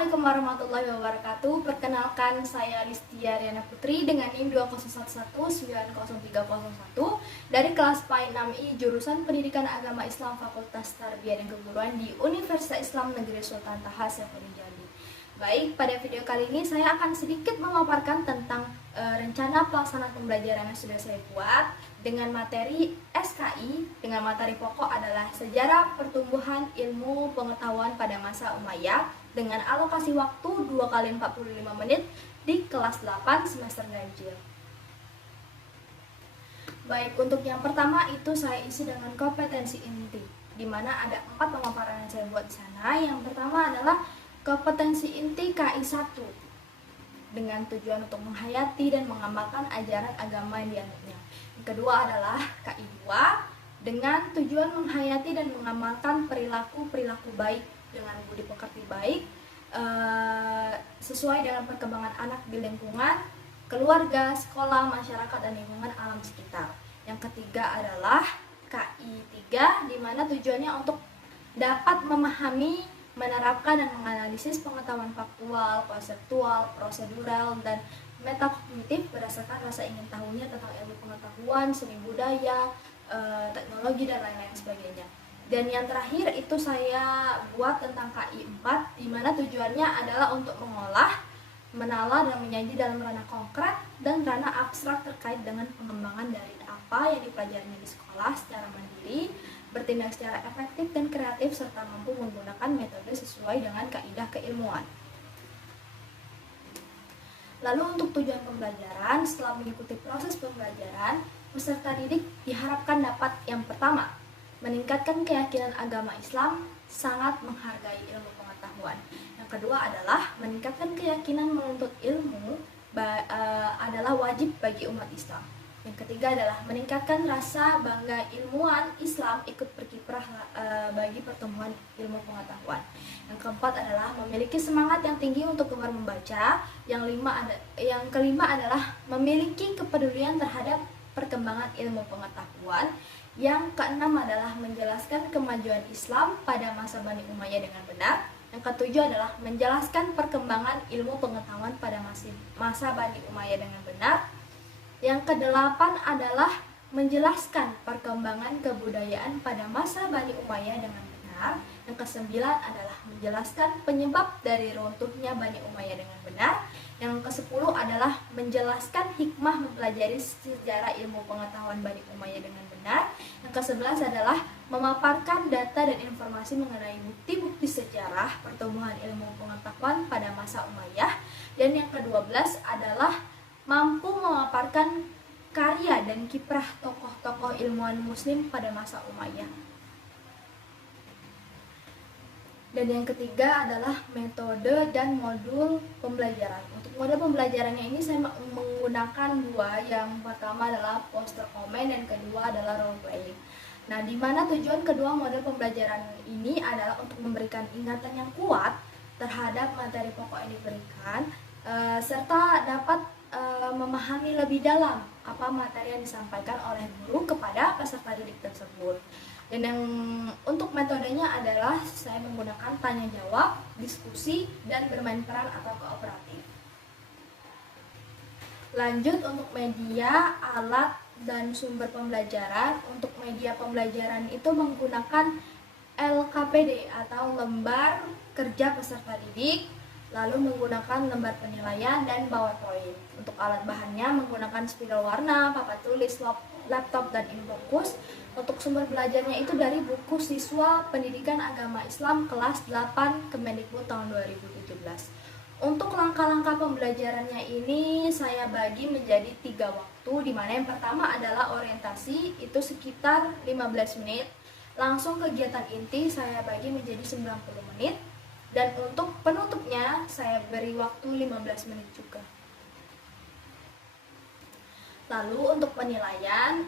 Assalamualaikum warahmatullahi wabarakatuh. Perkenalkan, saya Listia Riana Putri dengan NIM 201190301 dari kelas PAI 6I jurusan Pendidikan Agama Islam Fakultas Tarbiyah dan Keguruan di Universitas Islam Negeri Sultan Taha Saifuddin Jambi. Baik, pada video kali ini saya akan sedikit memaparkan tentang rencana pelaksanaan pembelajaran yang sudah saya buat dengan materi SKI, dengan materi pokok adalah Sejarah Pertumbuhan Ilmu Pengetahuan pada Masa Umayyah dengan alokasi waktu 2 kali 45 menit di kelas 8 semester ganjil. Baik, untuk yang pertama itu saya isi dengan kompetensi inti, di mana ada 4 pemaparan yang saya buat di sana. Yang pertama adalah kompetensi inti KI 1 dengan tujuan untuk menghayati dan mengamalkan ajaran agama yang dianutnya. Yang kedua adalah KI 2 dengan tujuan menghayati dan mengamalkan perilaku baik dengan budi pekerti baik sesuai dengan perkembangan anak di lingkungan, keluarga, sekolah, masyarakat, dan lingkungan alam sekitar. Yang ketiga adalah KI 3 di mana tujuannya untuk dapat memahami, menerapkan dan menganalisis pengetahuan faktual, konseptual, prosedural, dan metakognitif berdasarkan rasa ingin tahunya tentang ilmu pengetahuan, seni budaya, teknologi, dan lain-lain sebagainya. Dan yang terakhir itu saya buat tentang KI 4 di mana tujuannya adalah untuk mengolah, menalar, dan menyaji dalam ranah konkret dan ranah abstrak terkait dengan pengembangan dari apa yang dipelajarinya di sekolah secara mandiri, bertindak secara efektif dan kreatif, serta mampu menggunakan metode sesuai dengan kaidah keilmuan. Lalu untuk tujuan pembelajaran, setelah mengikuti proses pembelajaran, peserta didik diharapkan dapat yang pertama, meningkatkan keyakinan agama Islam sangat menghargai ilmu pengetahuan. Yang kedua adalah meningkatkan keyakinan menuntut ilmu adalah wajib bagi umat Islam. Yang ketiga adalah meningkatkan rasa bangga ilmuwan Islam ikut berkiprah bagi pertumbuhan ilmu pengetahuan. Yang keempat adalah memiliki semangat yang tinggi untuk gemar membaca. Yang kelima adalah memiliki kepedulian terhadap perkembangan ilmu pengetahuan. Yang keenam adalah menjelaskan kemajuan Islam pada masa Bani Umayyah dengan benar. Yang ketujuh adalah menjelaskan perkembangan ilmu pengetahuan pada masa Bani Umayyah dengan benar. Yang kedelapan adalah menjelaskan perkembangan kebudayaan pada masa Bani Umayyah dengan benar. Yang kesembilan adalah menjelaskan penyebab dari runtuhnya Bani Umayyah dengan benar. Yang kesepuluh adalah menjelaskan hikmah mempelajari sejarah ilmu pengetahuan Bani Umayyah dengan benar. Yang kesebelas adalah memaparkan data dan informasi mengenai bukti-bukti sejarah pertumbuhan ilmu pengetahuan pada masa Umayyah. Dan yang ke-12 adalah mampu memaparkan karya dan kiprah tokoh-tokoh ilmuwan muslim pada masa Umayyah. Dan yang ketiga adalah metode dan modul pembelajaran. Untuk modul pembelajarannya ini saya menggunakan dua. Yang pertama adalah poster komen dan kedua adalah role playing. Nah, di mana tujuan kedua modul pembelajaran ini adalah untuk memberikan ingatan yang kuat terhadap materi pokok yang diberikan, serta dapat memahami lebih dalam apa materi yang disampaikan oleh guru kepada peserta didik tersebut. Dan yang untuk metodenya adalah saya menggunakan tanya jawab, diskusi, dan bermain peran atau kooperatif. Lanjut untuk media, alat, dan sumber pembelajaran. Untuk media pembelajaran itu menggunakan LKPD atau lembar kerja peserta didik, lalu menggunakan lembar penilaian dan PowerPoint. Untuk alat bahannya menggunakan spidol warna, papan tulis, laptop, dan infocus. Untuk sumber belajarnya itu dari buku Siswa Pendidikan Agama Islam kelas 8 Kemendikbud tahun 2017. Untuk langkah-langkah pembelajarannya ini saya bagi menjadi 3 waktu, di mana yang pertama adalah orientasi, itu sekitar 15 menit. Langsung kegiatan inti saya bagi menjadi 90 menit. Dan untuk penutupnya saya beri waktu 15 menit juga. Lalu untuk penilaian,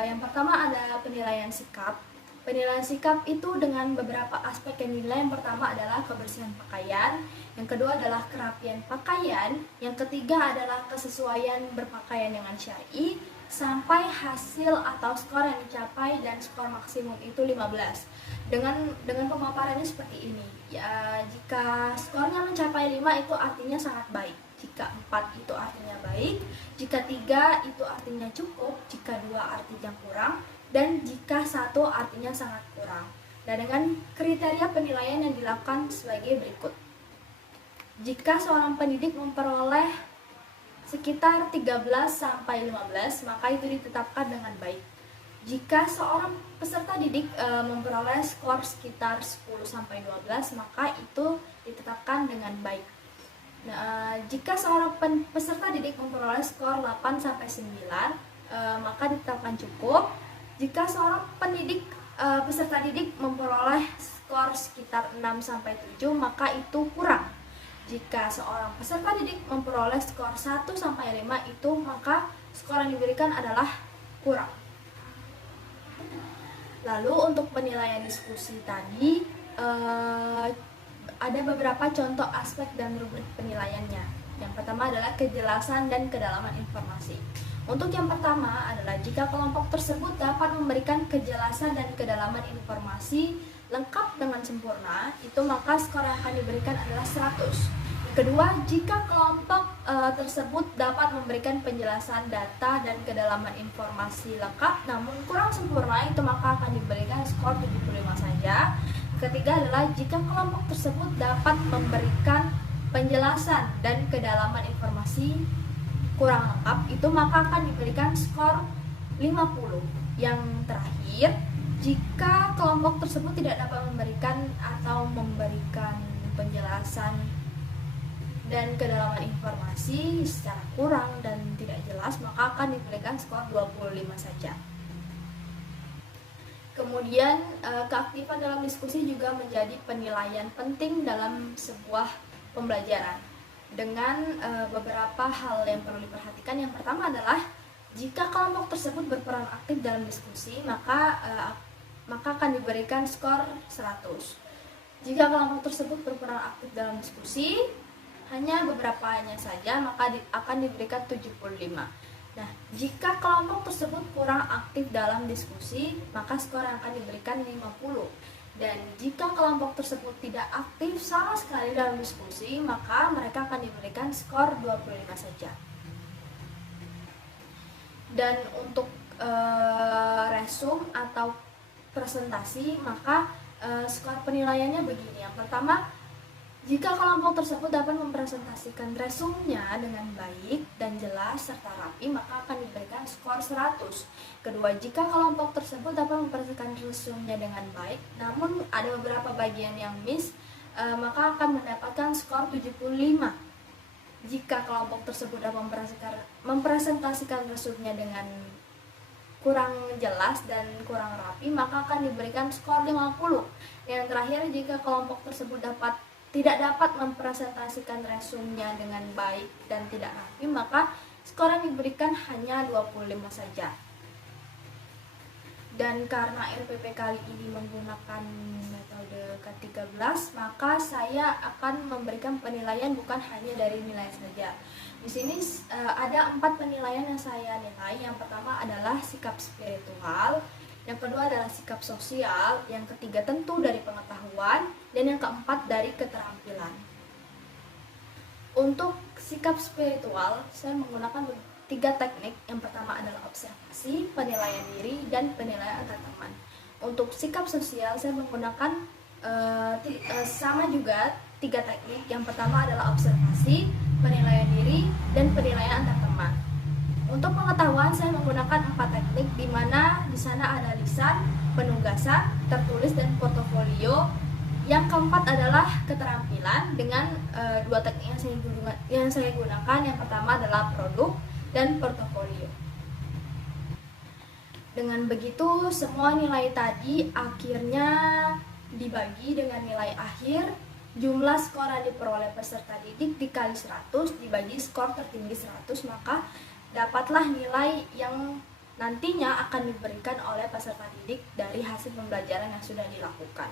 yang pertama ada penilaian sikap. Penilaian sikap itu dengan beberapa aspek yang dinilai. Yang pertama adalah kebersihan pakaian, yang kedua adalah kerapian pakaian, yang ketiga adalah kesesuaian berpakaian dengan syar'i, sampai hasil atau skor yang dicapai, dan skor maksimum itu 15. Dengan pemaparannya seperti ini. Ya, jika skornya mencapai 5 itu artinya sangat baik. Jika 4 itu artinya baik, jika 3 itu artinya cukup, jika 2 artinya kurang, dan jika 1 artinya sangat kurang. Nah, dengan kriteria penilaian yang dilakukan sebagai berikut. Jika seorang pendidik memperoleh sekitar 13-15, maka itu ditetapkan dengan baik. Jika seorang peserta didik memperoleh skor sekitar 10-12, maka itu ditetapkan dengan baik. Nah, jika seorang peserta didik memperoleh skor 8-9, maka ditetapkan cukup. Jika seorang peserta didik memperoleh skor sekitar 6-7, maka itu kurang. Jika seorang peserta didik memperoleh skor 1-5 itu, maka skor yang diberikan adalah kurang. Lalu untuk penilaian diskusi tadi, ada beberapa contoh aspek dan rubrik penilaiannya. Yang pertama adalah kejelasan dan kedalaman informasi. Untuk yang pertama adalah jika kelompok tersebut dapat memberikan kejelasan dan kedalaman informasi lengkap dengan sempurna, itu maka skor yang akan diberikan adalah 100. Kedua, jika kelompok tersebut dapat memberikan penjelasan data dan kedalaman informasi lengkap namun kurang sempurna, itu maka akan diberikan skor 75 saja. Ketiga adalah jika kelompok tersebut dapat memberikan penjelasan dan kedalaman informasi kurang lengkap, itu maka akan diberikan skor 50. Yang terakhir, jika kelompok tersebut tidak dapat memberikan penjelasan dan kedalaman informasi secara kurang dan tidak jelas, maka akan diberikan skor 25 saja. Kemudian keaktifan dalam diskusi juga menjadi penilaian penting dalam sebuah pembelajaran dengan beberapa hal yang perlu diperhatikan. Yang pertama adalah jika kelompok tersebut berperan aktif dalam diskusi, maka akan diberikan skor 100. Jika kelompok tersebut berperan aktif dalam diskusi hanya beberapanya saja, maka akan diberikan 75. Nah, jika kelompok tersebut kurang aktif dalam diskusi, maka skor yang akan diberikan 50. Dan jika kelompok tersebut tidak aktif sama sekali dalam diskusi, maka mereka akan diberikan skor 25 saja. Dan untuk resum atau presentasi, maka skor penilaiannya begini. Yang pertama, jika kelompok tersebut dapat mempresentasikan resumnya dengan baik dan jelas serta rapi, maka akan diberikan skor 100. Kedua, jika kelompok tersebut dapat mempresentasikan resumnya dengan baik, namun ada beberapa bagian yang miss, maka akan mendapatkan skor 75. Jika kelompok tersebut dapat mempresentasikan resumnya dengan kurang jelas dan kurang rapi, maka akan diberikan skor 50. Yang terakhir, jika kelompok tersebut tidak dapat mempresentasikan resumnya dengan baik dan tidak rapi, maka skor yang diberikan hanya 25 saja. Dan karena RPP kali ini menggunakan metode K13, maka saya akan memberikan penilaian bukan hanya dari nilai saja. Di sini ada 4 penilaian yang saya nilai. Yang pertama adalah sikap spiritual, yang kedua adalah sikap sosial, yang ketiga tentu dari pengetahuan, dan yang keempat dari keterampilan. Untuk sikap spiritual, saya menggunakan 3 teknik. Yang pertama adalah observasi, penilaian diri, dan penilaian antar teman. Untuk sikap sosial, saya menggunakan sama juga 3 teknik. Yang pertama adalah observasi, penilaian diri, dan penilaian antar teman. Untuk pengetahuan, saya menggunakan 4 teknik, di mana di sana ada lisan, penugasan, tertulis, dan portofolio. Yang keempat adalah keterampilan dengan 2 teknik yang saya gunakan. Yang pertama adalah produk dan portofolio. Dengan begitu, semua nilai tadi akhirnya dibagi dengan nilai akhir. Jumlah skor yang diperoleh peserta didik dikali 100 dibagi skor tertinggi 100, maka dapatlah nilai yang nantinya akan diberikan oleh peserta didik dari hasil pembelajaran yang sudah dilakukan.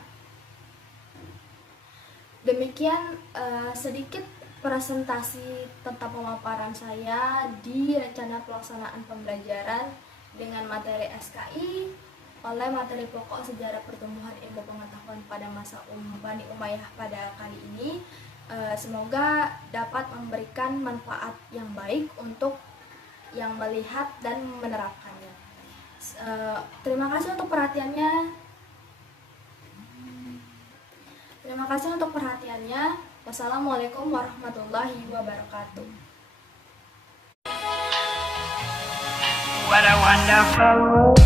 Demikian sedikit presentasi tentang pemaparan saya di rencana pelaksanaan pembelajaran dengan materi SKI oleh materi pokok sejarah pertumbuhan ilmu pengetahuan pada masa Bani Umayyah pada kali ini. Semoga dapat memberikan manfaat yang baik untuk yang melihat dan menerapkannya. Terima kasih untuk perhatiannya. Wassalamualaikum warahmatullahi wabarakatuh. What a wonderful world.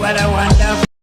What a wonderful